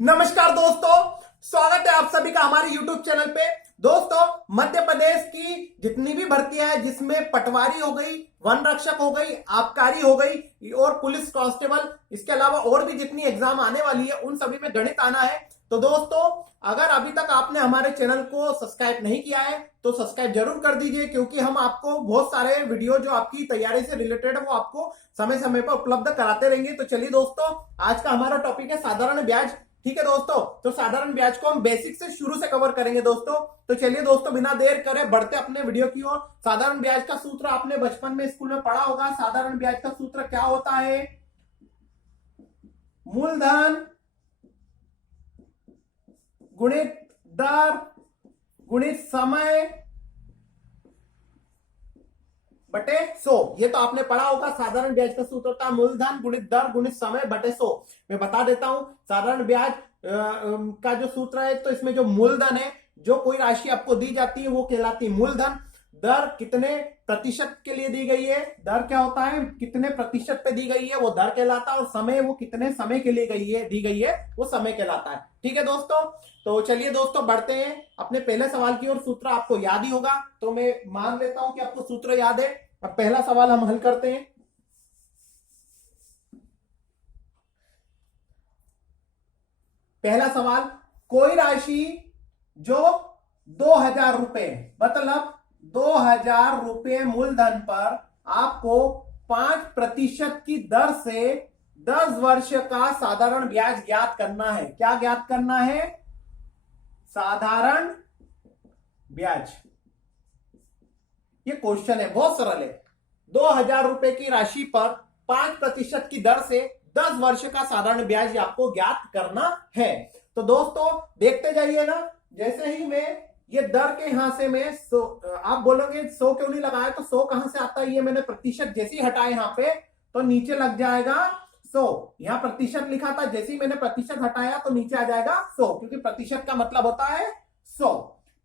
नमस्कार दोस्तों, स्वागत है आप सभी का हमारे YouTube चैनल पे। दोस्तों, मध्य प्रदेश की जितनी भी भर्तियां है जिसमें पटवारी हो गई, वन रक्षक हो गई, आबकारी हो गई और पुलिस कांस्टेबल, इसके अलावा और भी जितनी एग्जाम आने वाली है उन सभी में गणित आना है। तो दोस्तों, अगर अभी तक आपने हमारे चैनल को सब्सक्राइब नहीं किया है तो सब्सक्राइब जरूर कर दीजिए, क्योंकि हम आपको बहुत सारे वीडियो जो आपकी तैयारी से रिलेटेड है वो आपको समय समय पर उपलब्ध कराते रहेंगे। तो चलिए दोस्तों, आज का हमारा टॉपिक है साधारण ब्याज। ठीक है दोस्तों, तो साधारण ब्याज को हम बेसिक से शुरू से कवर करेंगे दोस्तों। तो चलिए दोस्तों, बिना देर करे बढ़ते अपने वीडियो की ओर। साधारण ब्याज का सूत्र आपने बचपन में स्कूल में पढ़ा होगा। साधारण ब्याज का सूत्र क्या होता है? मूलधन गुणित दर गुणित समय बटे 100। ये तो आपने पढ़ा होगा। साधारण ब्याज का सूत्र होता है मूलधन गुणित दर गुणित समय बटे 100। मैं बता देता हूं साधारण ब्याज का जो सूत्र है, तो इसमें जो मूलधन है, जो कोई राशि आपको दी जाती है वो कहलाती है मूलधन। दर कितने प्रतिशत के लिए दी गई है, दर क्या होता है, कितने प्रतिशत पे दी गई है वो दर कहलाता है। और समय, वो कितने समय के लिए दी गई है वो समय कहलाता है। ठीक है दोस्तों, तो चलिए दोस्तों बढ़ते हैं अपने पहले सवाल की ओर। सूत्र आपको याद ही होगा, तो मैं मान लेता हूं कि आपको सूत्र याद है। अब पहला सवाल हम हल करते हैं। पहला सवाल, कोई राशि जो 2000 रुपए, मतलब 2000 रुपए मूलधन पर आपको 5% की दर से 10 वर्ष का साधारण ब्याज ज्ञात करना है। क्या ज्ञात करना है? साधारण ब्याज। ये क्वेश्चन है, बहुत सरल है। 2000 रुपए की राशि पर 5% की दर से 10 वर्ष का साधारण ब्याज आपको ज्ञात करना है। तो दोस्तों देखते जाइएगा, जैसे ही मैं ये दर के यहां से मैं आप बोलोगे 100 क्यों नहीं लगाया, तो 100 कहां से आता है? ये मैंने प्रतिशत जैसे ही हटाया यहां पे तो नीचे लग जाएगा 100। यहां प्रतिशत लिखा था, जैसे ही मैंने प्रतिशत हटाया तो नीचे आ जाएगा 100, क्योंकि प्रतिशत का मतलब होता है 100।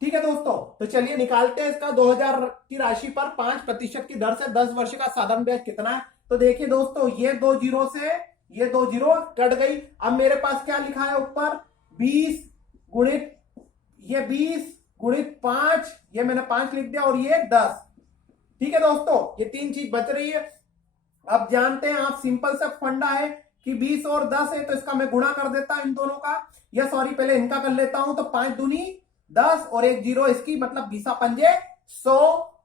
ठीक है दोस्तों, तो चलिए निकालते हैं इसका। 2000 की राशि पर 5% की दर से 10 वर्ष का साधारण ब्याज कितना है। तो देखिए दोस्तों, ये 2 जीरो से ये 2 जीरो कट गई। अब मेरे पास क्या लिखा है ऊपर? 20 गुणित ये 20 गुणित 5, ये मैंने 5 लिख दिया, और ये 10। ठीक है दोस्तों, ये 3 चीज बच रही है। अब जानते हैं आप, सिंपल सा फंडा है कि 20 और 10 है, तो इसका मैं गुणा कर देता इन दोनों का, या सॉरी पहले इनका कर लेता हूं। तो 5 दूनी 10 और 1 जीरो इसकी, मतलब 20 पंजे 100,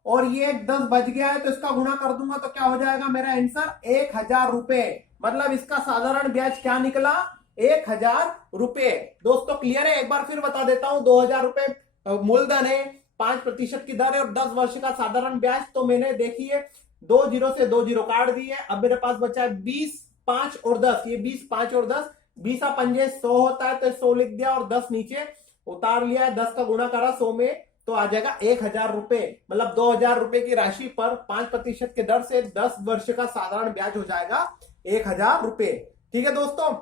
और ये 10 बच गया है तो इसका गुणा कर दूंगा तो क्या हो जाएगा मेरा आंसर? 1000 रुपए। मतलब इसका साधारण ब्याज क्या निकला? 1000 रुपए। दोस्तों क्लियर है? एक बार फिर बता देता हूं। 2000 रुपए मूलधन है, 5% की दर है और 10 वर्ष का साधारण ब्याज। तो मैंने देखिए 2 जीरो से 2 जीरो काट दिए। अब मेरे पास बचा है 20, 5 और 10। ये 20, 5 और 10, 20 पंजे 100 होता है, तो 100 लिख दिया और 10 नीचे उतार लिया है। 10 का गुणा करा 100 में तो आ जाएगा 1000 रुपए। मतलब 2000 रुपए की राशि पर 5% की दर से 10 वर्ष का साधारण ब्याज हो जाएगा 1000 रुपए। ठीक है दोस्तों,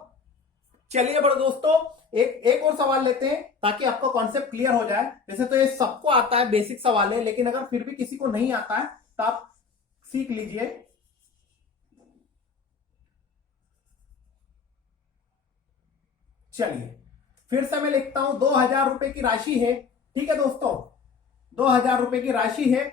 चलिए बड़े दोस्तों एक और सवाल लेते हैं ताकि आपका कॉन्सेप्ट क्लियर हो जाए। वैसे तो ये सबको आता है, बेसिक सवाल है, लेकिन अगर फिर भी किसी को नहीं आता है तो आप सीख लीजिए। चलिए फिर से मैं लिखता हूं, 2000 रुपए की राशि है। ठीक है दोस्तों, 2000 रुपए की राशि है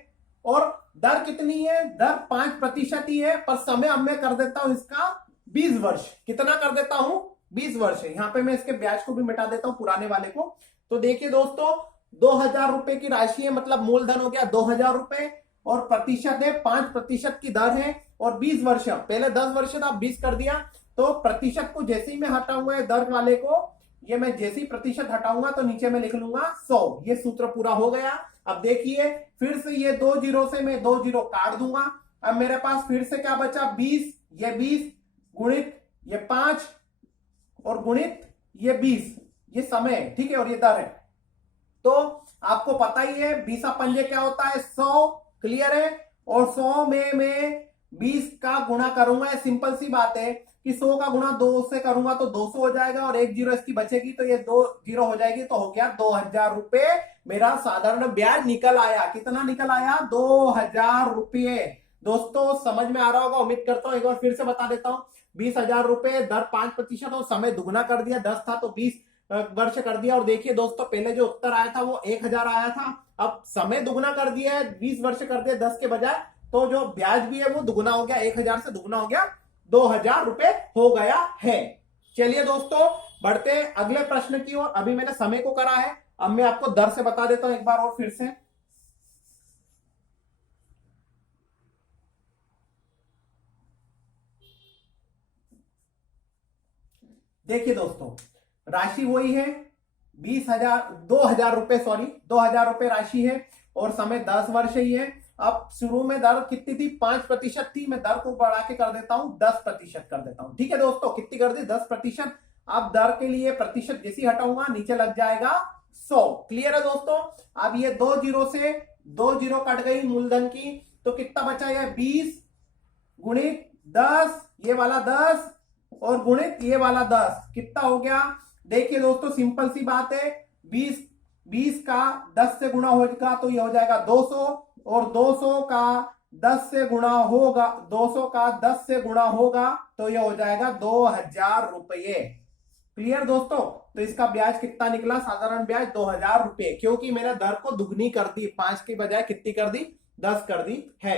और दर कितनी है? दर 5% ही है, पर समय अब मैं कर देता हूं इसका 20 वर्ष। कितना कर देता हूं? 20 वर्ष है। यहां पे मैं इसके ब्याज को भी मिटा देता हूं, पुराने वाले को। तो देखिए दोस्तों, 2000 रुपए की राशि है, मतलब मूलधन हो गया 2000 रुपए, और प्रतिशत है 5% की दर है, और 20 वर्ष। पहले 10 वर्ष था, 20 कर दिया। तो प्रतिशत को जैसे ही मैं हटाऊंगा दर वाले को, ये मैं जैसे ही प्रतिशत हटाऊंगा तो नीचे मैं लिख लूंगा 100। ये सूत्र पूरा हो गया। अब देखिए फिर से ये 2 जीरो से मैं 2 जीरो काट दूंगा। अब मेरे पास फिर से क्या बचा? 20, ये 20 गुणित ये 5 और गुणित ये 20, ये समय है। ठीक है, और ये दर है। तो आपको पता ही है 20 पंजे क्या होता है? 100। क्लियर है? और 100 में मैं 20 का गुणा करूंगा। सिंपल सी बात है कि 100 का गुणा 2 से करूंगा तो 200 हो जाएगा, और 1 जीरो इसकी बचेगी तो ये 2 जीरो हो जाएगी, तो हो गया 2000 रुपए मेरा साधारण ब्याज निकल आया। कितना निकल आया? 2000 रुपये। दोस्तों समझ में आ रहा होगा, उम्मीद करता हूं। एक बार फिर से बता देता हूं, 20,000 रुपए, दर 5% और समय दुगना कर दिया। 10 था तो 20 वर्ष कर दिया। और देखिए दोस्तों, पहले जो उत्तर आया था वो 1000 आया था, अब समय दुगुना कर दिया है, 20 वर्ष कर दिया 10 के बजाय, तो जो ब्याज भी है वो दुगुना हो गया, 1000 से दुगुना हो गया, 2000 रुपए हो गया है। चलिए दोस्तों, बढ़ते हैं अगले प्रश्न की ओर। अभी मैंने समय को करा है, अब मैं आपको दर से बता देता हूं एक बार और फिर से। देखिए दोस्तों, राशि वही है 20,000, 2000 रुपए, सॉरी 2000 रुपए राशि है और समय 10 वर्ष ही है। अब शुरू में दर कितनी थी, 5% थी, मैं दर को बढ़ा के कर देता हूं 10% कर देता हूं। ठीक है दोस्तों, कितनी कर दी, 10%। अब दर के लिए प्रतिशत जैसी हटाऊंगा नीचे लग जाएगा 100। क्लियर है दोस्तों। अब ये 2 जीरो से 2 जीरो कट गई मूलधन की, तो कितना बचा, ये 20 गुणित 10, ये वाला 10 और गुणित ये वाला 10, कितना हो गया। देखिए दोस्तों, सिंपल सी बात है, 20 का 10 से गुणा होगा तो ये हो जाएगा 200, और 200 का 10 से गुणा होगा, 200 का 10 से गुणा होगा तो ये हो जाएगा 2000 रुपये। क्लियर दोस्तों। तो इसका ब्याज कितना निकला, साधारण ब्याज 2000 रुपये, क्योंकि मैंने दर को दुगनी कर दी, 5 की बजाय कितनी कर दी, 10 कर दी है।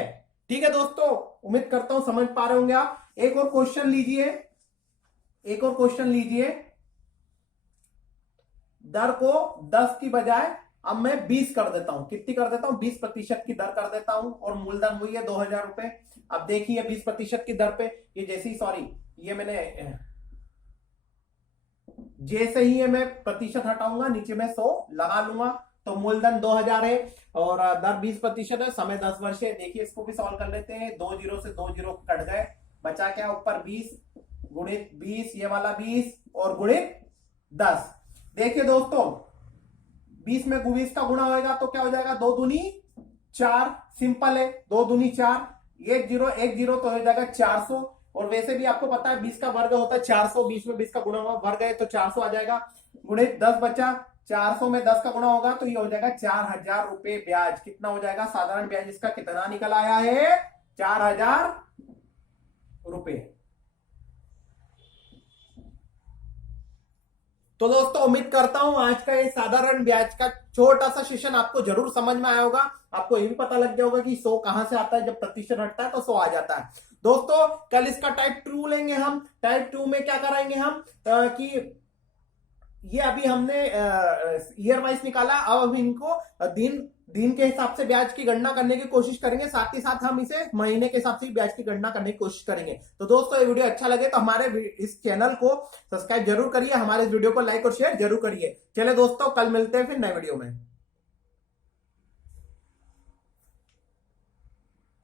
ठीक है दोस्तों, उम्मीद करता हूं समझ पा रहे होंगे आप। एक और क्वेश्चन लीजिए, एक और क्वेश्चन लीजिए। दर को 10 की बजाय अब मैं 20 कर देता हूं, कितनी कर देता हूं, 20% की दर कर देता हूं, और मूलधन हुई है 2000 रुपए। अब देखिए 20% की दर पे ये जैसी, सॉरी ये मैंने जैसे ही है मैं प्रतिशत हटाऊंगा नीचे में 100 लगा लूंगा, तो मूलधन 2000 है और दर 20% है, समय 10 वर्ष है। देखिए इसको भी सॉल्व कर लेते हैं, 2 जीरो से 2 जीरो कट गए, बचा क्या ऊपर 20 गुणित 20, ये वाला 20 और गुणित 10। देखिए दोस्तों, 20 में 20 का गुणा होगा तो क्या हो जाएगा, 2 दूनी 4, सिंपल है, 2 दूनी 4, 1 जीरो तो हो जाएगा 400। और वैसे भी आपको पता है 20 का वर्ग होता है 400, 20 में 20 का गुणा हुआ वर्ग है तो 400 आ जाएगा, गुणित 10 बचा, 400 में 10 का गुणा होगा तो ये हो जाएगा 4000 रुपए ब्याज। कितना हो जाएगा, साधारण ब्याज इसका कितना निकल आया है, 4000 रुपए। तो दोस्तों, उम्मीद करता हूं आज का ये साधारण ब्याज का छोटा सा सेशन आपको जरूर समझ में आया होगा। आपको ये भी पता लग गया होगा कि 100 कहां से आता है, जब प्रतिशत हटता है तो 100 आ जाता है। दोस्तों, कल इसका टाइप 2 लेंगे हम। टाइप 2 में क्या कराएंगे हम, कि ये अभी हमने ईयर वाइज निकाला, अब इनको दिन के हिसाब से ब्याज की गणना करने की कोशिश करेंगे, साथ ही साथ हम इसे महीने के हिसाब से ब्याज की गणना करने की कोशिश करेंगे। तो दोस्तों, ये वीडियो अच्छा लगे तो हमारे इस चैनल को सब्सक्राइब जरूर करिए, हमारे इस वीडियो को लाइक और शेयर जरूर करिए। चले दोस्तों, कल मिलते हैं फिर नए वीडियो में।